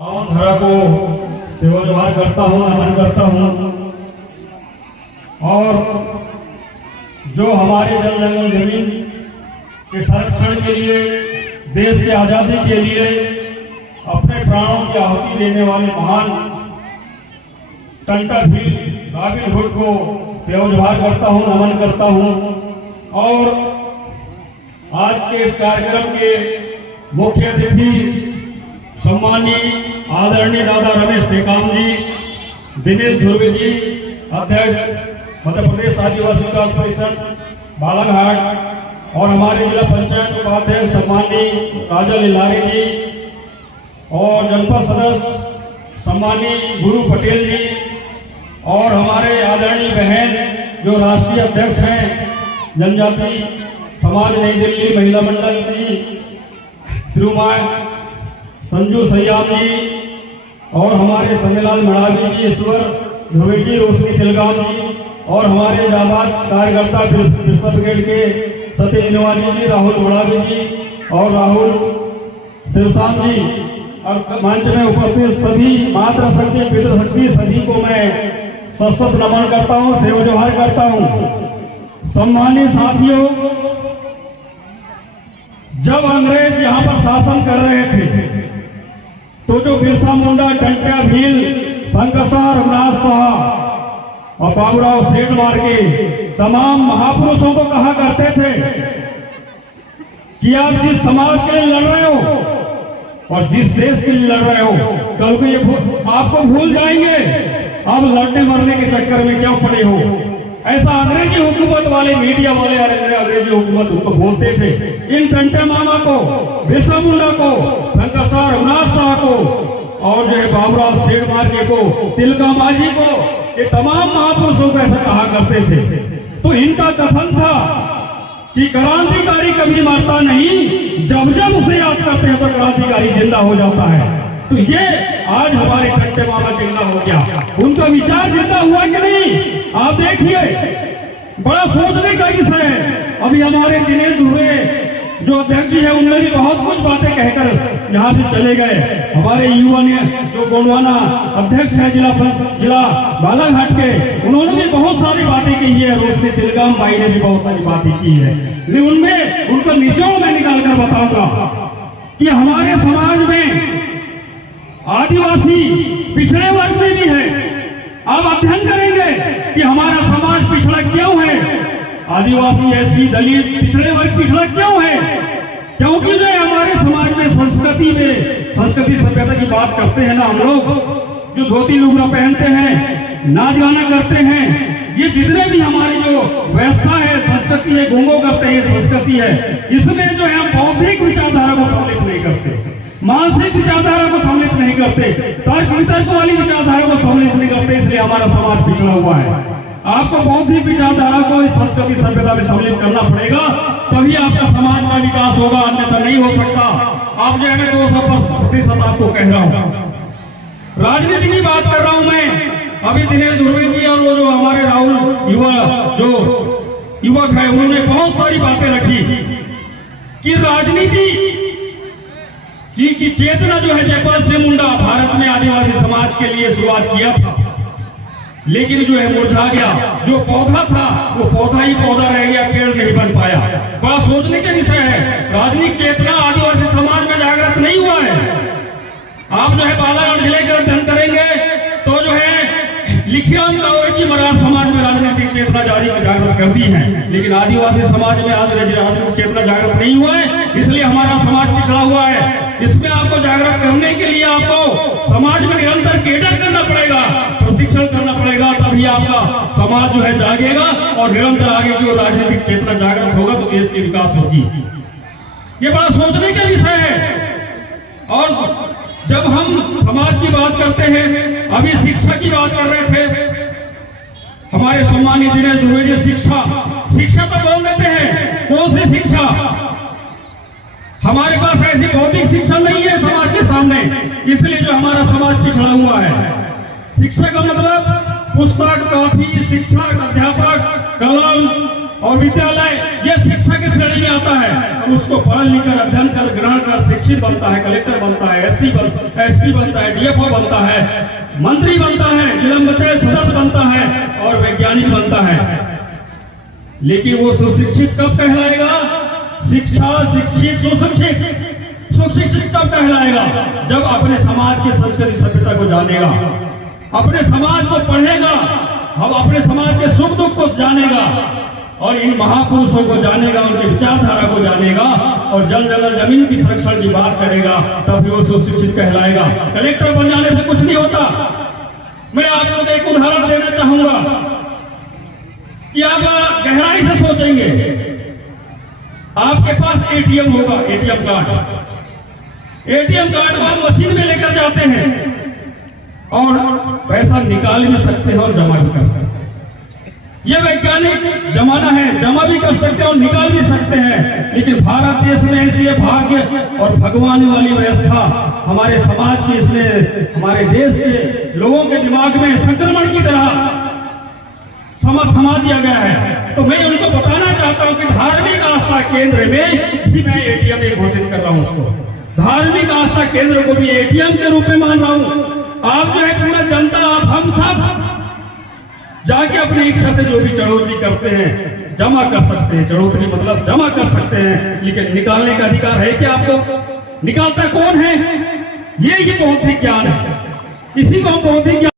धरा को सेवा व्यवहार करता हूँ, नमन करता हूँ। और जो हमारे जल जंगल जमीन के संरक्षण के लिए, देश की आजादी के लिए अपने प्राणों की आहुति देने वाले महान टंटा भील रॉबिन हुड को सेवा व्यवहार करता हूँ, नमन करता हूँ। और आज के इस कार्यक्रम के मुख्य अतिथि सम्मानीय आदरणीय दादा रमेश टेकाम जी, दिनेश ध्रुवे जी, अध्यक्ष मध्य प्रदेश आदिवासी विकास परिषद बालाघाट, और हमारे जिला पंचायत उपाध्यक्ष सम्मानीय काजल इलारी जी, और जनपद सदस्य सम्मानीय गुरु पटेल जी, और हमारे आदरणीय बहन जो राष्ट्रीय अध्यक्ष हैं जनजाति समाज नई दिल्ली महिला मंडल की श्रीमान संजू सयाम जी, और हमारे संजयलाल मड़ावी जी, ईश्वर ध्रुवे जी, रोशनी तिलगाम जी, और हमारे जाबाज कार्यकर्ता विश्व ब्रिगेड के सतीश निवासी जी, राहुल मड़ावी जी और राहुल शिवशाम जी, और मंच में उपस्थित सभी मातृशक्ति पितृशक्ति सभी को मैं सशक्त नमन करता हूँ, सेवा व्यवहार करता हूँ। सम्मानित साथियों, जब अंग्रेज यहाँ पर शासन कर रहे थे तो जो बिरसा मुंडा, टंटा भील, शंकरसार, रघुनाथ साहा और बाबूराव सेठ मार के तमाम महापुरुषों को कहा करते थे कि आप जिस समाज के लिए लड़ रहे हो और जिस देश के लिए लड़ रहे हो, कल को ये आपको भूल जाएंगे। आप लड़ने मरने के चक्कर में क्यों पड़े हो? ऐसा अंग्रेजी हुकूमत वाले मीडिया वाले अंग्रेजी हुकूमत उनको बोलते थे। इन टंटे मामा को, बिरसा मुंडा को, शंकरसार, रघुनाथ साहा को, और जो है बाबूराव सेठ मार्के को, तिलका माझी को, ये तमाम महापुरुषों को ऐसा कहा करते थे। तो इनका कथन था कि क्रांतिकारी कभी मरता नहीं, जब जब उसे याद करते हैं तो क्रांतिकारी जिंदा हो जाता है। तो ये आज हमारे टंटे मामा जिंदा हो गया, उनका विचार जिंदा हुआ कि नहीं? आप देखिए, बड़ा सोचने का विषय है। अभी हमारे दिनेश ध्रुवे जो अध्यक्ष जी है, उनने भी बहुत कुछ बातें कहकर यहाँ से चले गए। हमारे युवा ने जो गोंडवाना अध्यक्ष है जिला बालाघाट के, उन्होंने भी बहुत सारी बातें की है। रोशनी तिलगाम भाई ने भी बहुत सारी बातें की है, लेकिन उनमें उनका निचोड़ में निकाल कर बताऊंगा कि हमारे समाज में आदिवासी पिछड़े वर्ग में भी है। आप अध्ययन करेंगे कि हमारा समाज पिछड़ा क्यों है, आदिवासी एससी दलित पिछड़े वर्ग पिछड़ा क्यों है? क्योंकि जो हमारे समाज में संस्कृति सभ्यता की बात करते हैं ना हम लोग, जो धोती लुगड़ा पहनते हैं, नाच गाना करते हैं, ये जितने भी हमारी जो व्यवस्था है, संस्कृति है, घूंघो करते हैं, संस्कृति है, इसमें जो है हम बौद्धिक विचारधारा को सम्मिलित नहीं करते, मानसिक विचारधारा को सम्मिलित नहीं करते, तर्क वितर्क वाली विचारधारा को सम्मिलित नहीं करते, इसलिए हमारा समाज पिछड़ा हुआ है। आपको बौद्धिक विचारधारा को इस संस्कृति सभ्यता में सम्मिलित करना पड़ेगा, तभी आपका समाज का विकास होगा, अन्यथा नहीं हो सकता। आप जो है मैं 200% आपको कह रहा हूँ। राजनीति की बात कर रहा हूँ मैं। अभी दिनेश ध्रुवे जी और वो जो हमारे राहुल युवक है, उन्होंने बहुत सारी बातें रखी कि राजनीति की चेतना जो है जयपाल सिंह मुंडा भारत में आदिवासी समाज के लिए शुरुआत किया था, लेकिन जो है मुरझा गया। जो पौधा था वो पौधा ही पौधा रह गया, पेड़ नहीं बन पाया। बड़ा सोचने का विषय है। राजनीतिक चेतना आदिवासी समाज में जागृत नहीं हुआ है। आप जो है बालाघाट जिले का अध्ययन करेंगे तो जो है लिखियाम जी मराठ समाज में राजनीतिक चेतना जागृत कर दी है, लेकिन आदिवासी समाज में आज राजनीतिक चेतना जागृत नहीं हुआ है, इसलिए हमारा समाज पिछड़ा हुआ है। इसमें आपको जागृत करने के लिए आपको समाज में निरंतर केडर करना पड़ेगा, प्रशिक्षण करना पड़ेगा, तभी आपका समाज जो है जागेगा और निरंतर आगे की राजनीतिक चेतना जागृत होगा तो देश की विकास होगी। ये बड़ा सोचने का विषय है। और जब हम समाज की बात करते हैं, अभी शिक्षा की बात कर रहे थे हमारे सम्मानित दिनेश ध्रुवे जी, शिक्षा तो बोल देते हैं, कौन सी शिक्षा? हमारे पास ऐसी भौतिक शिक्षा नहीं है समाज के सामने, इसलिए जो हमारा समाज पिछड़ा हुआ है। शिक्षा का मतलब पुस्तक, कॉपी, शिक्षक, अध्यापक, कलम, और विद्यालय ये शिक्षा की श्रेणी में आता है। और उसको पढ़ लिख कर अध्ययन कर ग्रहण कर शिक्षित बनता है, कलेक्टर बनता है, एसपी बनता है, डीएफओ बनता है, मंत्री बनता है, जिला पंचायत सदस्य बनता है और वैज्ञानिक बनता है। लेकिन वो सुशिक्षित कब कहलाएगा? शिक्षा शिक्षित सुशिक्षित कब कहलाएगा? जब अपने समाज की संस्कृति सभ्यता को जानेगा, अपने समाज को पढ़ेगा, हम अपने समाज के सुख दुख को जानेगा और इन महापुरुषों को जानेगा, उनके विचारधारा को जानेगा और जल जंगल जमीन की संरक्षण की बात करेगा, तभी वो सुशिक्षित कहलाएगा। कलेक्टर बन जाने से कुछ नहीं होता। मैं आपको एक उदाहरण देना चाहूंगा कि आप गहराई से सोचेंगे। आपके पास एटीएम होगा, एटीएम कार्ड को आप मशीन में लेकर जाते हैं और पैसा निकाल भी सकते हैं और जमा भी कर सकते हैं। यह वैज्ञानिक जमाना है, जमा भी कर सकते हैं और निकाल भी सकते हैं। लेकिन भारत देश में ऐसी भाग्य और भगवान वाली व्यवस्था हमारे समाज की, इसमें हमारे देश के लोगों के दिमाग में संक्रमण की तरह थमा दिया गया है। तो मैं उनको बताना चाहता हूं कि धार्मिक आस्था केंद्र में भी मैं एटीएम घोषित कर रहा हूं। उसको धार्मिक आस्था केंद्र को भी एटीएम के रूप में मान रहा हूं। आप जो है पूरा जनता, आप हम सब जाके अपनी इच्छा से जो भी चढ़ोतरी करते हैं जमा कर सकते हैं। चढ़ोतरी मतलब जमा कर सकते हैं, लेकिन निकालने का अधिकार है कि आपको? निकालता कौन है? ये बौद्धिक ज्ञान है, इसी को हम बौद्धिक ज्ञान